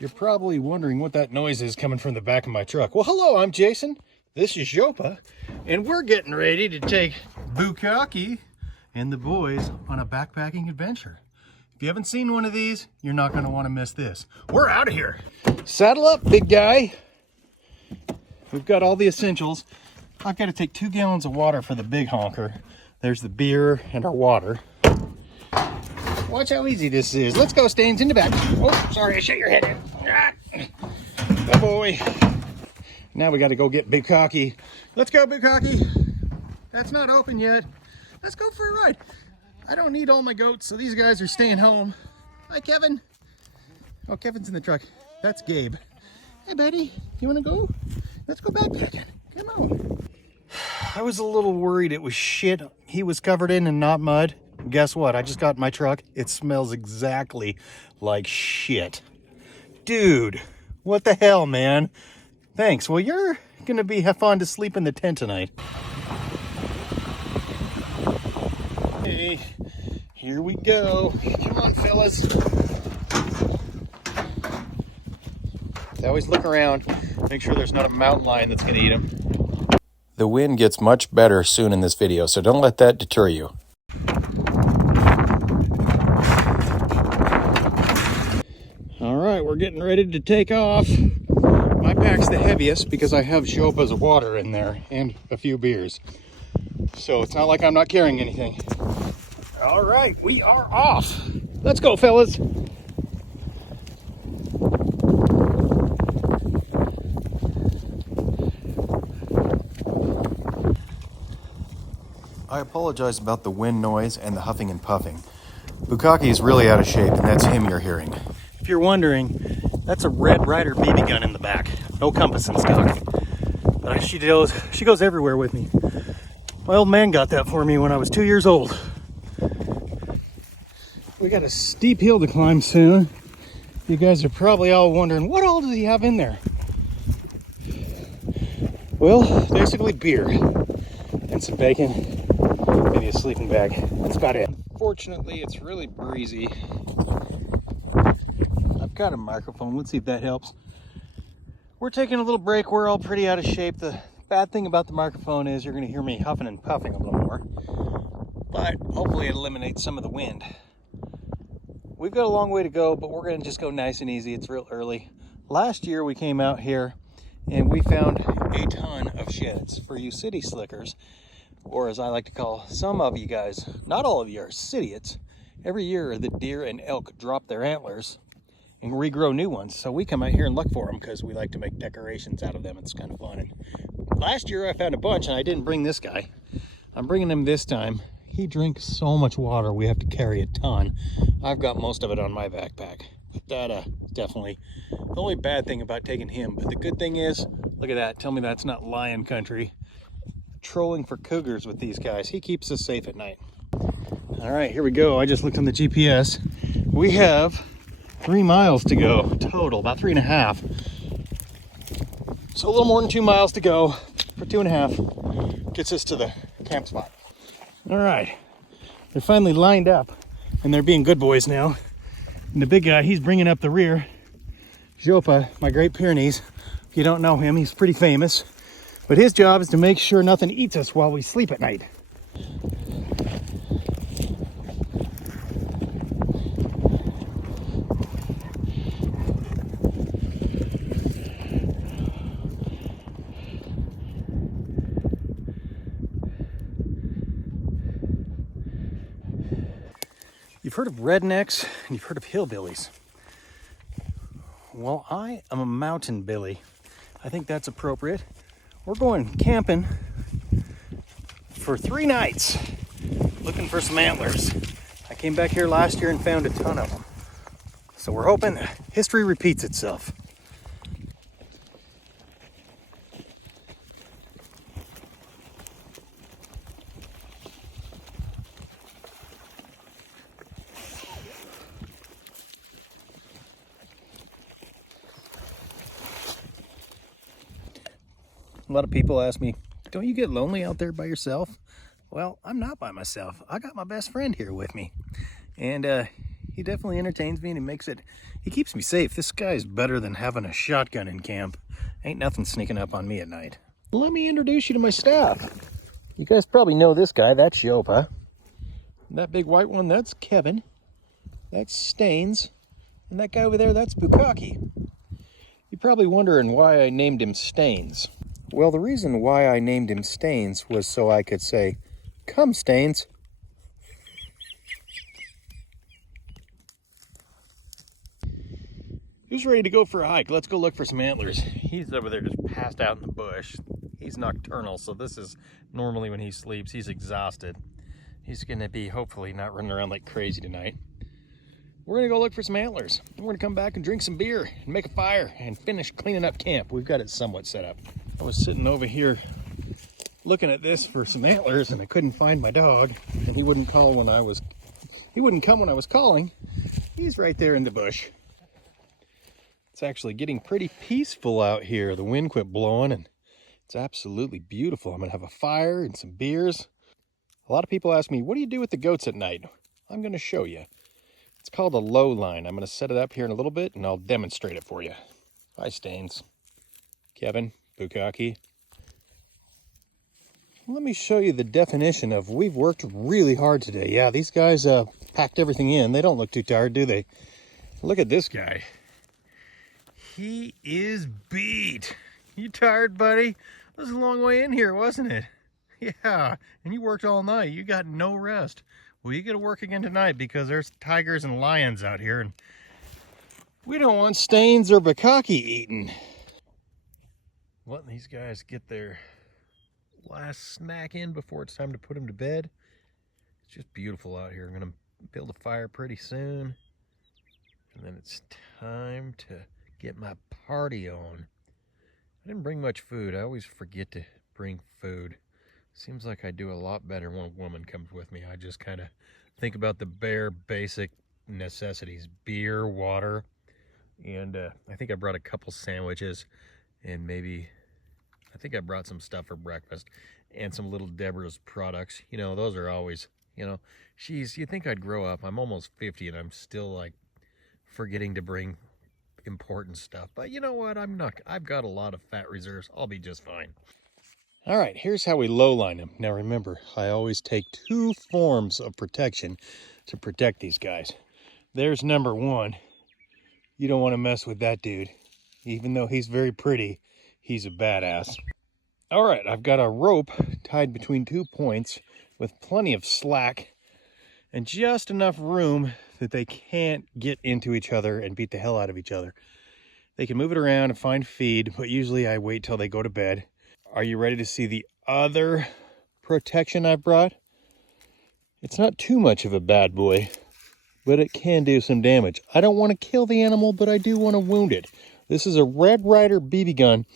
You're probably wondering what that noise is coming from the back of my truck. Well, hello, I'm Jason. This is Jopa, and we're getting ready to take Bukkake and the boys on a backpacking adventure. If you haven't seen one of these, you're not going to want to miss this. We're out of here. Saddle up, big guy. We've got all the essentials. I've got to take 2 gallons of water for the big honker. There's the beer and our water. Watch how easy this is. Let's go, Stains, in the back. Oh, sorry, I shut your head in. Oh boy. Now we got to go get Bukkake. Let's go, Bukkake. That's not open yet. Let's go for a ride. I don't need all my goats, so these guys are staying home. Hi, Kevin. Oh, Kevin's in the truck. That's Gabe. Hey, buddy, you want to go? Let's go backpacking. Come on. I was a little worried it was shit he was covered in and not mud. Guess what? I just got in my truck. It smells exactly like shit. Dude, what the hell, man? Thanks. Well, you're gonna have fun to sleep in the tent tonight. Hey, here we go. Come on, fellas. They always look around, make sure there's not a mountain lion that's gonna eat them. The wind gets much better soon in this video, so don't let that deter you. All right, we're getting ready to take off. My pack's the heaviest because I have Jopa's water in there and a few beers. So it's not like I'm not carrying anything. All right, we are off. Let's go, fellas. I apologize about the wind noise and the huffing and puffing. Bukkake is really out of shape, and that's him you're hearing. If you're wondering, that's a Red Ryder BB gun in the back. No compass in stock. But she goes everywhere with me. My old man got that for me when I was 2 years old. We got a steep hill to climb soon. You guys are probably all wondering, what all does he have in there? Well, basically beer and some bacon. Maybe a sleeping bag. That's about it. Fortunately, it's really breezy. I've got a microphone. Let's see if that helps. We're taking a little break. We're all pretty out of shape. The bad thing about the microphone is you're going to hear me huffing and puffing a little more. But hopefully it eliminates some of the wind. We've got a long way to go, but we're going to just go nice and easy. It's real early. Last year we came out here and we found a ton of sheds for you city slickers. Or as I like to call some of you guys, not all of you are idiots. Every year the deer and elk drop their antlers and regrow new ones. So we come out here and look for them because we like to make decorations out of them. It's kind of fun. And last year I found a bunch and I didn't bring this guy. I'm bringing him this time. He drinks so much water, we have to carry a ton. I've got most of it on my backpack. But that definitely the only bad thing about taking him. But the good thing is, look at that. Tell me that's not lion country. Trolling for cougars with these guys. He keeps us safe at night. All right, here we go. I just looked on the GPS. We have 3 miles to go total, about 3.5. So a little more than 2 miles to go for 2.5. Gets us to the camp spot. All right, they're finally lined up and they're being good boys now. And the big guy, he's bringing up the rear. Jopa, my Great Pyrenees. If you don't know him, he's pretty famous. But his job is to make sure nothing eats us while we sleep at night. You've heard of rednecks and you've heard of hillbillies. Well, I am a mountain billy. I think that's appropriate. We're going camping for 3 nights, looking for some antlers. I came back here last year and found a ton of them. So we're hoping history repeats itself. A lot of people ask me, don't you get lonely out there by yourself? Well, I'm not by myself. I got my best friend here with me. And He definitely entertains me, and he keeps me safe. This guy's better than having a shotgun in camp. Ain't nothing sneaking up on me at night. Let me introduce you to my staff. You guys probably know this guy. That's Yopa. That big white one, that's Kevin. That's Stains. And that guy over there, that's Bukaki. You're probably wondering why I named him Stains. Well, the reason why I named him Stains was so I could say, "Come, Stains." Who's ready to go for a hike? Let's go look for some antlers. He's over there just passed out in the bush. He's nocturnal, so this is normally when he sleeps. He's exhausted. He's gonna be hopefully not running around like crazy tonight. We're gonna go look for some antlers. We're gonna come back and drink some beer and make a fire and finish cleaning up camp. We've got it somewhat set up. I was sitting over here looking at this for some antlers, and I couldn't find my dog, and he wouldn't come when I was calling. He's right there in the bush. It's actually getting pretty peaceful out here. The wind quit blowing, and it's absolutely beautiful. I'm gonna have a fire and some beers. A lot of people ask me, what do you do with the goats at night? I'm gonna show you. It's called a low line. I'm gonna set it up here in a little bit, and I'll demonstrate it for you. Hi, Stains. Kevin, Bukaki. Let me show you the definition of we've worked really hard today. Yeah, these guys packed everything in. They don't look too tired, do they? Look at this guy. He is beat. You tired, buddy? This was a long way in here, wasn't it? Yeah, and you worked all night. You got no rest. Well, you got to work again tonight because there's tigers and lions out here, and we don't want Stains or Bukaki eaten. Letting these guys get their last snack in before it's time to put them to bed. It's just beautiful out here. I'm going to build a fire pretty soon, and then it's time to get my party on. I didn't bring much food. I always forget to bring food. Seems like I do a lot better when a woman comes with me. I just kind of think about the bare basic necessities: beer, water, and I think I brought a couple sandwiches, and maybe I think I brought some stuff for breakfast and some Little Deborah's products. You know, those are always, you know, you think I'd grow up. I'm almost 50 and I'm still like forgetting to bring important stuff. But you know what? I'm not. I've got a lot of fat reserves. I'll be just fine. All right, here's how we low line them. Now remember, I always take 2 forms of protection to protect these guys. There's number 1. You don't want to mess with that dude. Even though he's very pretty, he's a badass. All right, I've got a rope tied between 2 points with plenty of slack and just enough room that they can't get into each other and beat the hell out of each other. They can move it around and find feed, but usually I wait till they go to bed. Are you ready to see the other protection I've brought? It's not too much of a bad boy, but it can do some damage. I don't want to kill the animal, but I do want to wound it. This is a Red Ryder BB gun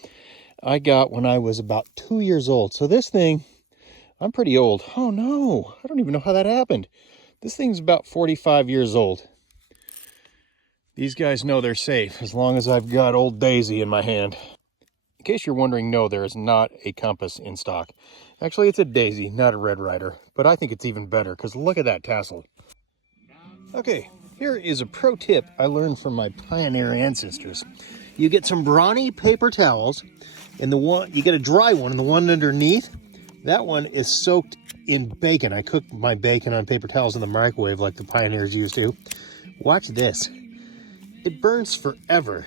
I got when I was about 2 years old. So this thing, I'm pretty old. Oh no, I don't even know how that happened. This thing's about 45 years old. These guys know they're safe as long as I've got old Daisy in my hand. In case you're wondering, no, there is not a compass in stock. Actually, it's a Daisy, not a Red Ryder, but I think it's even better because look at that tassel. Okay, here is a pro tip I learned from my pioneer ancestors. You get some brawny paper towels, and you get a dry one, and the one underneath, that one is soaked in bacon. I cook my bacon on paper towels in the microwave like the pioneers used to. Watch this. It burns forever.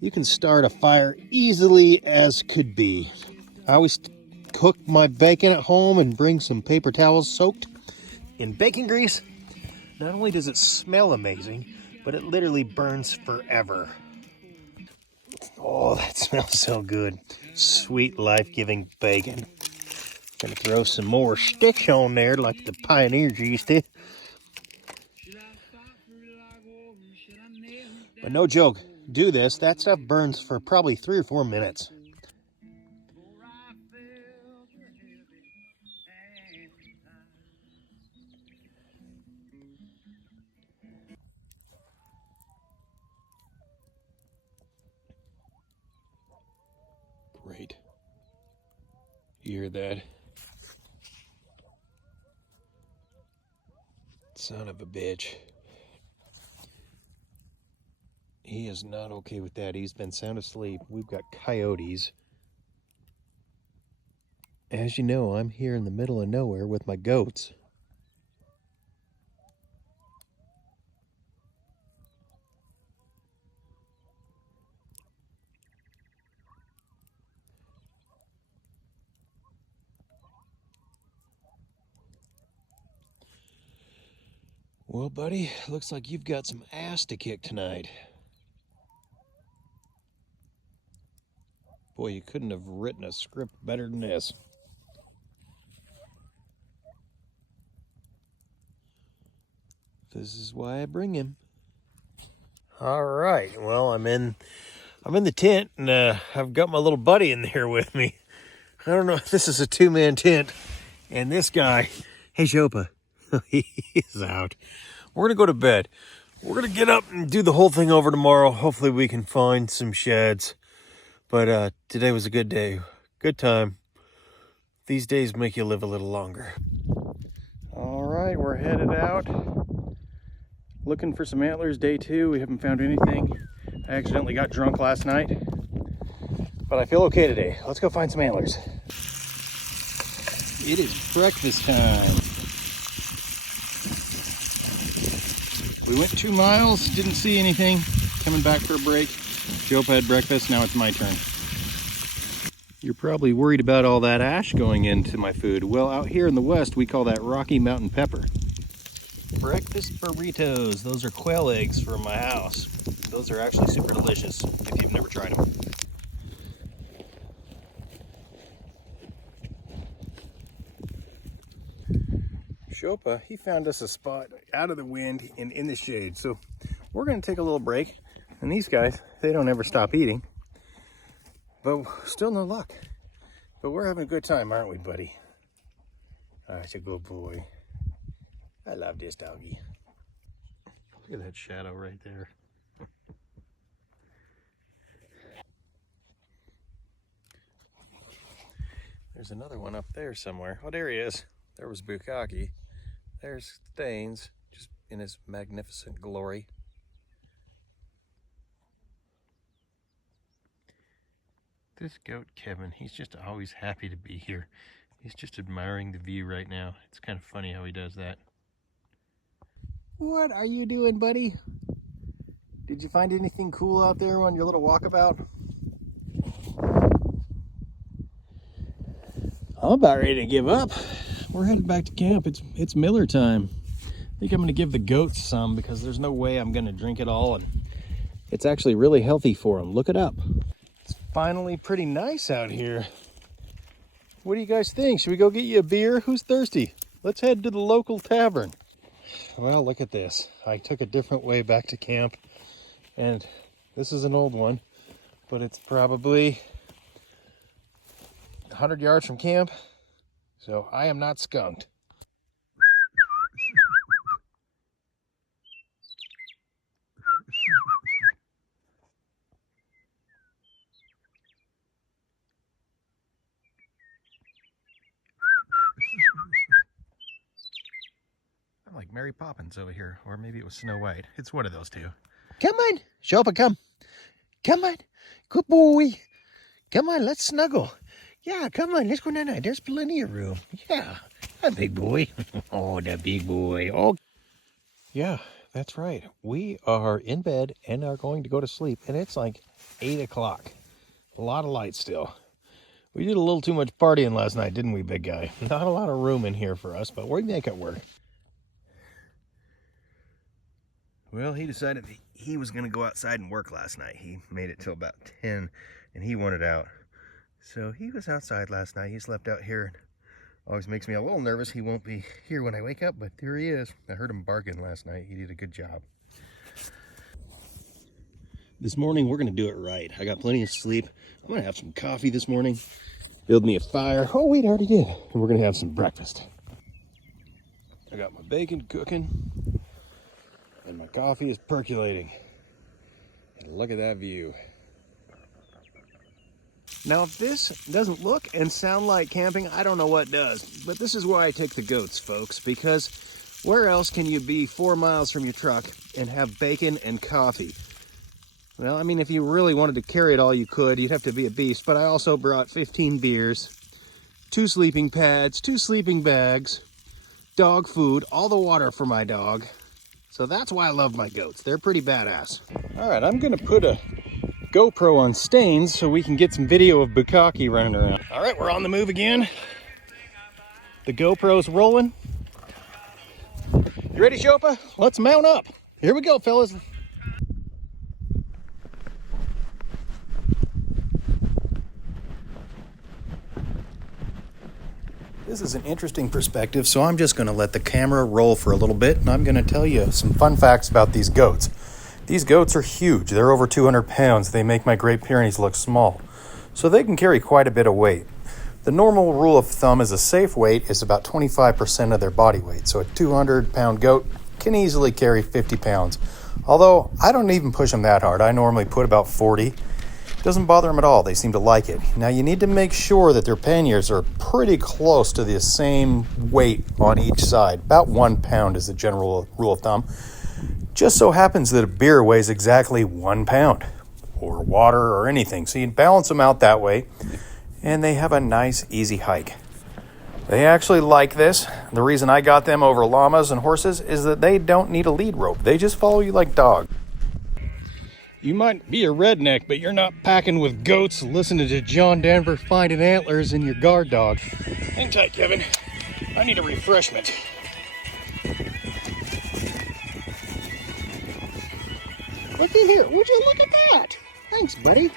You can start a fire easily as could be. I always cook my bacon at home and bring some paper towels soaked in bacon grease. Not only does it smell amazing, but it literally burns forever. Oh, that smells so good. Sweet, life-giving bacon. Gonna throw some more sticks on there like the pioneers used to. But no joke, do this. That stuff burns for probably 3 or 4 minutes. Great. You hear that? Son of a bitch. He is not okay with that. He's been sound asleep. We've got coyotes. As you know, I'm here in the middle of nowhere with my goats. Well, buddy, looks like you've got some ass to kick tonight. Boy, you couldn't have written a script better than this. This is why I bring him. All right, well, I'm in the tent, and I've got my little buddy in there with me. I don't know if this is a two-man tent, and this guy, hey, Shopa, he's out. We're gonna go to bed. We're gonna get up and do the whole thing over tomorrow. Hopefully we can find some sheds. But today was a good day, good time. These days make you live a little longer. All right, we're headed out. Looking for some antlers, day 2. We haven't found anything. I accidentally got drunk last night, but I feel okay today. Let's go find some antlers. It is breakfast time. We went 2 miles, didn't see anything. Coming back for a break. Joe had breakfast, now it's my turn. You're probably worried about all that ash going into my food. Well, out here in the West, we call that Rocky Mountain pepper. Breakfast burritos. Those are quail eggs from my house. Those are actually super delicious if you've never tried them. Shopa, he found us a spot out of the wind and in the shade. So we're gonna take a little break. And these guys, they don't ever stop eating. But still no luck. But we're having a good time, aren't we, buddy? That's a good boy. I love this doggy. Look at that shadow right there. There's another one up there somewhere. Oh, there he is. There was Bukkake. There's Staines, just in his magnificent glory. This goat, Kevin, he's just always happy to be here. He's just admiring the view right now. It's kind of funny how he does that. What are you doing, buddy? Did you find anything cool out there on your little walkabout? I'm about ready to give up. We're headed back to camp. It's Miller time. I think I'm gonna give the goats some because there's no way I'm gonna drink it all, and it's actually really healthy for them. Look it up. It's finally pretty nice out here. What do you guys think? Should we go get you a beer? Who's thirsty? Let's head to the local tavern. Well, look at this. I took a different way back to camp, and this is an old one, but it's probably 100 yards from camp, so I am not skunked. I'm like Mary Poppins over here, or maybe it was Snow White. It's one of those two. Come on, Shopa, come. Come on, good boy. Come on, let's snuggle. Yeah, come on, let's go down there. There's plenty of room. Yeah, a big boy. Oh, that big boy. Oh, yeah, that's right. We are in bed and are going to go to sleep, and it's like 8 o'clock. A lot of light still. We did a little too much partying last night, didn't we, big guy? Not a lot of room in here for us, but we make it work. Well, he decided he was going to go outside and work last night. He made it till about 10, and he wanted out. So he was outside last night. He slept out here. Always makes me a little nervous. He won't be here when I wake up, but there he is. I heard him barking last night. He did a good job. This morning, we're going to do it right. I got plenty of sleep. I'm going to have some coffee this morning. Build me a fire. Oh, wait, I already did. And we're going to have some breakfast. I got my bacon cooking. And my coffee is percolating. And look at that view. Now, if this doesn't look and sound like camping, I don't know what does. But this is why I take the goats, folks, because where else can you be 4 miles from your truck and have bacon and coffee? Well, I mean, if you really wanted to carry it all, you could. You'd have to be a beast. But I also brought 15 beers, 2 sleeping pads, 2 sleeping bags, dog food, all the water for my dog. So that's why I love my goats. They're pretty badass. All right, I'm gonna put a GoPro on Stains so we can get some video of Bukkake running around. All right, we're on the move again. The GoPro's rolling. You ready, Chopa? Let's mount up. Here we go, fellas. This is an interesting perspective, so I'm just going to let the camera roll for a little bit, and I'm going to tell you some fun facts about these goats. These goats are huge. They're over 200 pounds. They make my Great Pyrenees look small, so they can carry quite a bit of weight. The normal rule of thumb is a safe weight is about 25% of their body weight, so a 200-pound goat can easily carry 50 pounds. Although, I don't even push them that hard. I normally put about 40. Doesn't bother them at all. They seem to like it. Now you need to make sure that their panniers are pretty close to the same weight on each side. About 1 pound is the general rule of thumb. Just so happens that a beer weighs exactly 1 pound, or water or anything. So you balance them out that way, and they have a nice, easy hike. They actually like this. The reason I got them over llamas and horses is that they don't need a lead rope. They just follow you like dogs. You might be a redneck, but you're not packing with goats listening to John Denver finding antlers in your guard dog. Hang tight, Kevin. I need a refreshment. Looky here. Would you look at that? Thanks, buddy.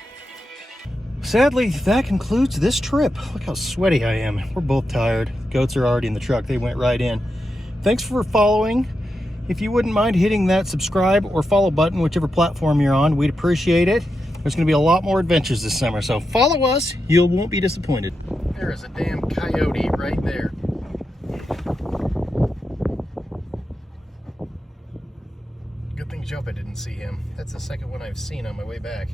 Sadly, that concludes this trip. Look how sweaty I am. We're both tired. Goats are already in the truck. They went right in. Thanks for following. If you wouldn't mind hitting that subscribe or follow button, whichever platform you're on, we'd appreciate it. There's going to be a lot more adventures this summer, so follow us. You won't be disappointed. There is a damn coyote right there. Good thing Jopa didn't see him. That's the second one I've seen on my way back.